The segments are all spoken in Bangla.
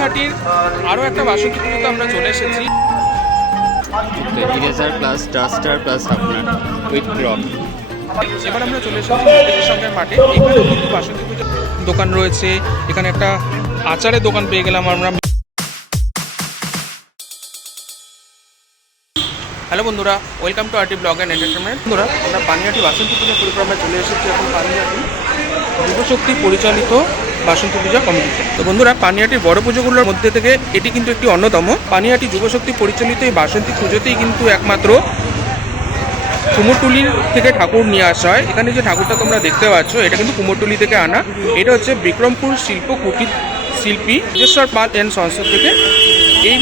পানিহাটির আরও একটা বাসন্তী পুজোতে আমরা চলে এসেছি। ইরেজার প্লাস ডাস্টার প্লাস আপনার উইথ ড্রপ এবার আমরা চলে এসেছি সঙ্গের মাঠে। এখানে কিন্তু বাসন্তী পুজোর দোকান রয়েছে। এখানে একটা আচারের দোকান পেয়ে গেলাম আমরা। হ্যালো বন্ধুরা welcome to Arti blog and entertainment বন্ধুরা আমরা পানিহাটি বাসন্তী পূজা পরিক্রমায় চলে এসেছি। এখন পানিহাটি যুবশক্তি পরিচালিত বাসন্তী পূজা কমিটিতে তো বন্ধুরা, পানিহাটির বড় পুজোগুলোর মধ্যে থেকে এটি কিন্তু একটি অন্যতম। পানিয়াটি যুবশক্তি পরিচালিত এই বাসন্তী পুজোতেই কিন্তু একমাত্র কুমোরটুলি থেকে ঠাকুর নিয়ে আসা হয়। এখানে যে ঠাকুরটা তোমরা দেখতে পাচ্ছ, এটা কিন্তু কুমোরটুলি থেকে আনা। এটা হচ্ছে বিক্রমপুর শিল্প কুটির শিল্পী রাজেশ্বর পাল অ্যান্ড সংস্থা থেকে। এই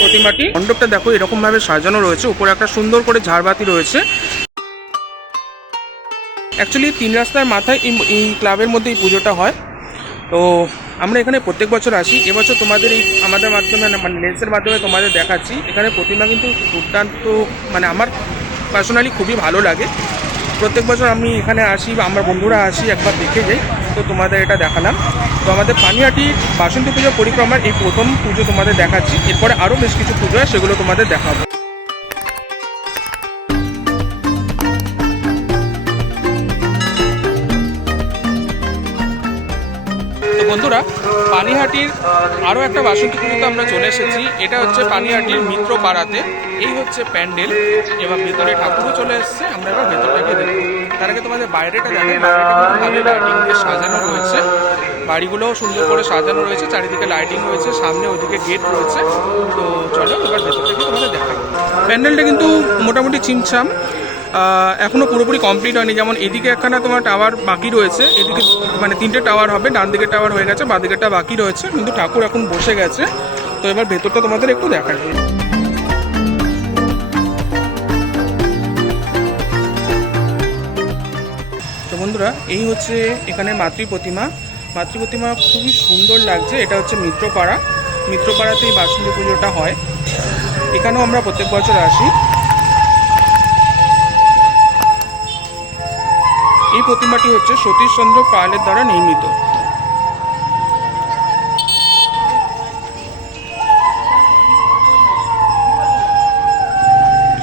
প্রতিমাটি মণ্ডপটা দেখো, এরকমভাবে সাজানো রয়েছে। উপরে একটা সুন্দর করে ঝাড়বাতি রয়েছে। অ্যাকচুয়ালি তিন রাস্তার মাথায় এই ক্লাবের মধ্যে এই পুজোটা হয়। তো আমরা এখানে প্রত্যেক বছর আসি। এবছর তোমাদের এই আমাদের মাধ্যমে মানে লেন্সের মাধ্যমে তোমাদের দেখাচ্ছি। এখানে প্রতিমা কিন্তু দুর্দান্ত মানে আমার পার্সোনালি খুবই ভালো লাগে। প্রত্যেক বছর আমি এখানে আসি বা আমার বন্ধুরা আসি, একবার দেখে যাই। তো তোমাদের এটা দেখালাম। তো আমাদের পানিহাটি বাসন্তী পুজো পরিক্রমার এই প্রথম পুজো তোমাদের দেখাচ্ছি। এরপরে আরও বেশ কিছু পুজো হয়, সেগুলো তোমাদের দেখাবো। পানিহাটির, আরও একটা বাসন্তী পুজোতে আমরা চলে এসেছি। এটা হচ্ছে পানিহাটির মিত্র পাড়াতে। এই হচ্ছে প্যান্ডেল। এবার ভেতরে ঠাকুরও চলে এসেছে। আমরা এবার ভেতরটাকে দেখব। তার আগে তোমাদের বাইরেটা দেখে ভালো লাইটিং দিয়ে সাজানো রয়েছে। বাড়িগুলোও সুন্দর করে সাজানো রয়েছে। চারিদিকে লাইটিং রয়েছে। সামনে ওদিকে গেট রয়েছে। তো চলো এবার ভেতর থেকে তোমাদের দেখাই। প্যান্ডেলটা কিন্তু মোটামুটি চিমছাম এখনও পুরোপুরি কমপ্লিট হয়নি। যেমন এদিকে একখানা তোমার টাওয়ার বাকি রয়েছে। এদিকে মানে তিনটে টাওয়ার হবে। ডান দিকে টাওয়ার হয়ে গেছে বাঁ দিকেরটা বাকি রয়েছে। কিন্তু ঠাকুর এখন বসে গেছে। তো এবার ভেতরটা তোমাদের একটু দেখাই। তো বন্ধুরা, এই হচ্ছে এখানে মাতৃ প্রতিমা। মাতৃ প্রতিমা খুবই সুন্দর লাগছে। এটা হচ্ছে মিত্রপাড়া। মিত্রপাড়াতেই বাসন্তী পুজোটা হয়। এখানেও আমরা প্রত্যেক বছর আসি। এই প্রতিমাটি হচ্ছে সতীশচন্দ্র পালের দ্বারা নির্মিত।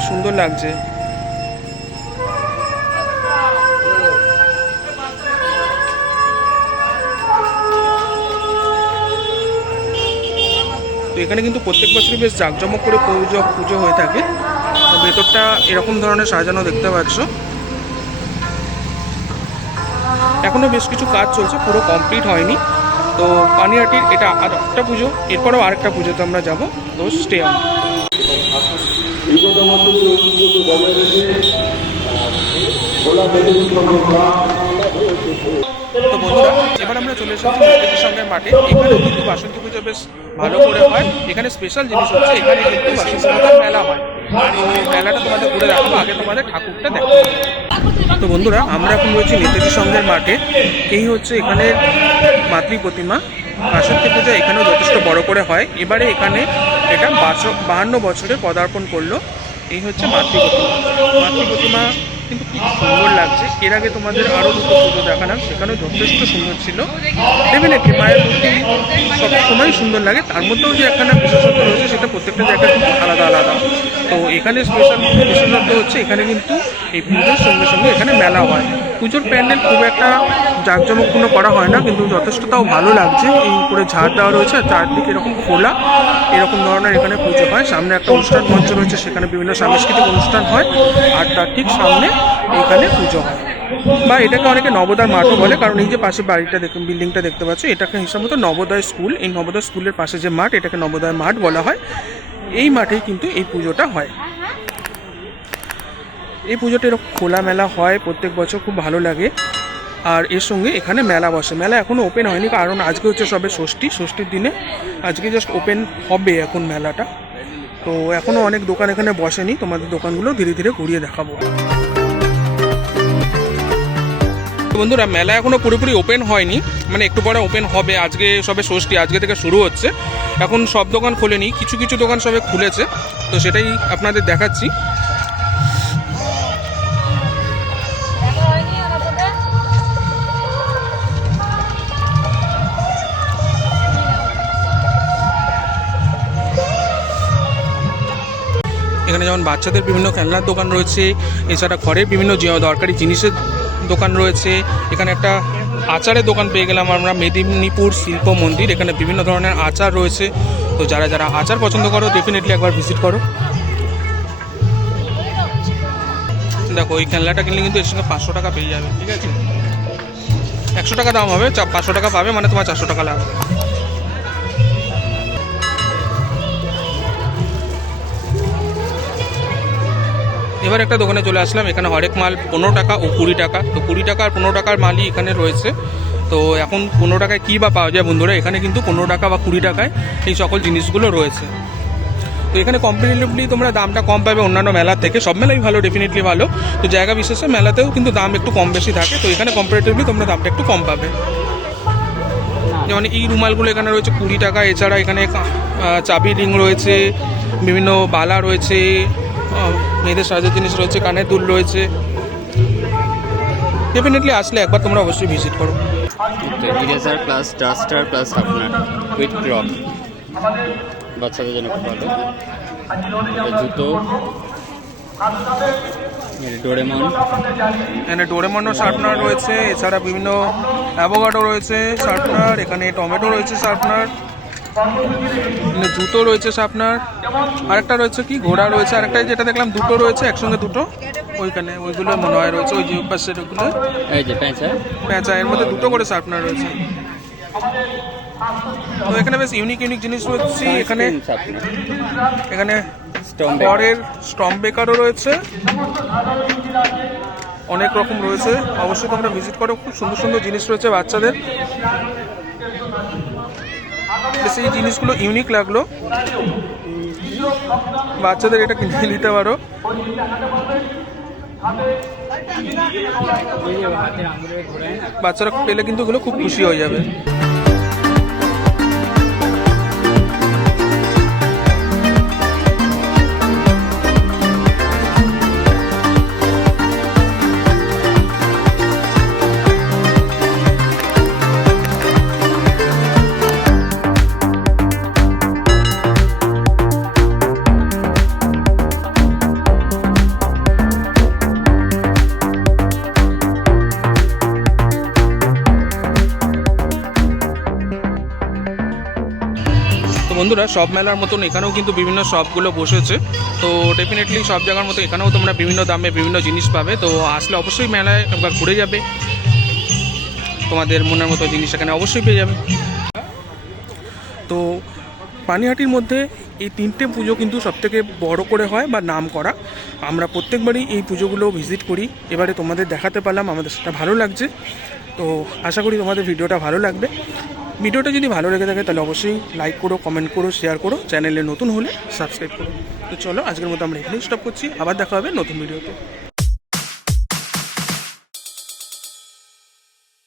সুন্দর লাগছে। তো এখানে কিন্তু প্রত্যেক বছরই বেশ জাঁকজমক করে পুজো পুজো হয়ে থাকে। ভেতরটা এরকম ধরনের সাজানো দেখতে পাচ্ছ। এখনও বেশ কিছু কাজ চলছে, পুরো কমপ্লিট হয়নি। তো পানিহাটির এটা আর একটা পুজো, এরপরেও আরেকটা পুজোতে আমরা যাব, তো স্টে অন তো বন্ধুরা, এবার আমরা চলে এসেছি সঙ্গের মাঠে। এখানে কিন্তু বাসন্তী পুজো বেশ ভালো করে হয়। এখানে স্পেশাল জিনিস হচ্ছে, এখানে কিন্তু বাসন্তী মেলা হয়। তো মেলাটা তোমাদের ঘুরে দেখাবো, আগে তোমাদের ঠাকুরটা দেখো তো বন্ধুরা, আমরা এখন রয়েছি নেতাজি সংঘের মাঠে। এই হচ্ছে এখানে মাতৃ প্রতিমা। বাসন্তী পূজা এখানেও যথেষ্ট বড় করে হয়। এবারে এখানে এটা বাহান্ন বছরে পদার্পণ করল। এই হচ্ছে মাতৃ প্রতিমা। মাতৃ প্রতিমা কিন্তু খুব সুন্দর লাগছে? এর আগে তোমাদের আরও দুটো পুজো দেখালাম, সেখানেও যথেষ্ট সুন্দর ছিল। ডেফিনেটলি মায়ের মূর্তি সব সময় সুন্দর লাগে, তার মধ্যেও যে একখানা বিশেষত্ব রয়েছে, সেটা প্রত্যেকটা জায়গায় কিন্তু আলাদা আলাদা। তো এখানে স্পেশাল বিশেষত্ব হচ্ছে, এখানে কিন্তু এই পুজোর সঙ্গে সঙ্গে এখানে মেলা হয়। পুজোর প্যান্ডেল খুব একটা জাঁকজমকপূর্ণ করা হয় না, কিন্তু যথেষ্ট তাও ভালো লাগছে। এই উপরে ঝাড় দেওয়া রয়েছে, আর চারদিকে এরকম খোলা। এরকম ধরনের এখানে পুজো হয়। সামনে একটা অনুষ্ঠান মঞ্চ রয়েছে, সেখানে বিভিন্ন সাংস্কৃতিক অনুষ্ঠান হয়, আর তার ঠিক সামনে এখানে পুজো হয়। বা এটাকে অনেকে নবোদয় মাঠও বলে, কারণ এই যে পাশে বাড়িটা দেখুন, বিল্ডিংটা দেখতে পাচ্ছ এটাকে হিসাব মতো নবোদয় স্কুল। এই নবোদয় স্কুলের পাশে যে মাঠ, এটাকে নবোদয় মাঠ বলা হয়। এই মাঠেই কিন্তু এই পুজোটা হয়। এই পুজোটা এরকম খোলা মেলা হয়, প্রত্যেক বছর খুব ভালো লাগে। আর এর সঙ্গে এখানে মেলা বসে। মেলা এখনও ওপেন হয়নি, কারণ আজকে হচ্ছে সবে ষষ্ঠী, ষষ্ঠীর দিনে আজকে জাস্ট ওপেন হবে এখন মেলাটা। তো এখনও অনেক দোকান এখানে বসেনি, তোমাদের দোকানগুলো ধীরে ধীরে ঘুরিয়ে দেখাবো। বন্ধুরা, মেলা এখনও পুরোপুরি ওপেন হয়নি মানে একটু পরে ওপেন হবে। আজকে সবে ষষ্ঠী, আজকে থেকে শুরু হচ্ছে। এখন সব দোকান খোলেনি, কিছু কিছু দোকান সবে খুলেছে। তো সেটাই আপনাদের দেখাচ্ছি। যেমন বাচ্চাদের বিভিন্ন খেলনার দোকান রয়েছে, এছাড়া ঘরের বিভিন্ন দরকারি জিনিসের দোকান রয়েছে, এখানে একটা আচারের দোকান পেয়ে গেলাম আমরা, মেদিনীপুর শিল্প মন্দির, এখানে বিভিন্ন ধরনের আচার রয়েছে, তো যারা যারা আচার পছন্দ করো ডেফিনেটলি একবার ভিজিট করো। দেখো ওই খেলনাটা কিনলে কিন্তু এর সঙ্গে পাঁচশো টাকা পেয়ে যাবে, ঠিক আছে? একশো টাকা দাম হবে পাঁচশো টাকা পাবে মানে তোমার চারশো টাকা লাগবে। এবার একটা দোকানে চলে আসলাম, এখানে হরেক মাল পনেরো টাকা ও কুড়ি টাকা। তো কুড়ি টাকা আর পনেরো টাকার মালই এখানে রয়েছে। তো এখন পনেরো টাকায় কী বা পাওয়া যায় বন্ধুরা? এখানে কিন্তু পনেরো টাকা বা কুড়ি টাকায় এই সকল জিনিসগুলো রয়েছে। তো এখানে কম্পারেটিভলি তোমরা দামটা কম পাবে অন্যান্য মেলার থেকে। সব মেলাই ভালো ডেফিনেটলি ভালো। তো জায়গা বিশেষে মেলাতেও কিন্তু দাম একটু কম বেশি থাকে। তো এখানে কম্পারেটিভলি তোমরা দামটা একটু কম পাবে। যেমন এই রুমালগুলো এখানে রয়েছে কুড়ি টাকা। এছাড়া এখানে চাবি রিং রয়েছে, বিভিন্ন বালা রয়েছে মেয়েদের সাজার জিনিস রয়েছে কানের দুল রয়েছে। ডেফিনেটলি আসলে একবার তোমরা অবশ্যই ভিজিট করো। ইরেজার প্লাস ডাস্টার প্লাস আপনার উইথ ক্রক বাচ্চাদের জন্য খুব ভালো। জুতো। ডোরেমন এখানে ডোরেমনো শার্পনার রয়েছে এছাড়া বিভিন্ন অ্যাভোগাডো রয়েছে শার্পনার এখানে টমেটো রয়েছে শার্পনার। এখানে জুতো রয়েছে শার্পনার আরেকটা রয়েছে কি? ঘোড়া রয়েছে। আরেকটা যেটা দেখলাম দুটো রয়েছে একসঙ্গে দুটো। ওইখানে ওইগুলো মনে হয় রয়েছে ওই যে পাশে ওগুলো এই যে প্যাঁচা। এর মধ্যে দুটো করে শার্পনার রয়েছে। তো এখানে বেশ ইউনিক ইউনিক জিনিস রয়েছে। এখানে এখানে খড়ের স্টম্প বেকারও রয়েছে। অনেক রকম রয়েছে। অবশ্যই তোমরা ভিজিট করো। খুব সুন্দর সুন্দর জিনিস রয়েছে বাচ্চাদের। বেশ এই জিনিসগুলো ইউনিক লাগল। বাচ্চাদের এটা কিনে নিতে পারো। বাচ্চারা পেলে কিন্তু ওগুলো খুব খুশি হয়ে যাবে। বন্ধুরা, সব মেলার মতন এখানেও কিন্তু বিভিন্ন শপগুলো বসেছে। তো ডেফিনেটলি সব জায়গার মতো এখানেও তোমরা বিভিন্ন দামে বিভিন্ন জিনিস পাবে। তো আসলে অবশ্যই মেলায় একবার ঘুরে যাবে। তোমাদের মনের মতো জিনিস এখানে অবশ্যই পেয়ে যাবে। তো পানিহাটির মধ্যে এই তিনটে পুজো কিন্তু সবথেকে বড় করে হয় বা নাম করা। আমরা প্রত্যেকবারই এই পুজোগুলো ভিজিট করি। এবারে তোমাদের দেখাতে পারলাম, আমাদের সেটা ভালো লাগছে। তো আশা করি তোমাদের ভিডিওটা ভালো লাগবে। ভিডিওটা যদি ভালো লেগে থাকে, তাহলে অবশ্যই লাইক করো কমেন্ট করো শেয়ার করো চ্যানেলে নতুন হলে সাবস্ক্রাইব করো। তো চলো, আজকের মতো আমরা এখানেই স্টপ করছি। আবার দেখা হবে নতুন ভিডিওতে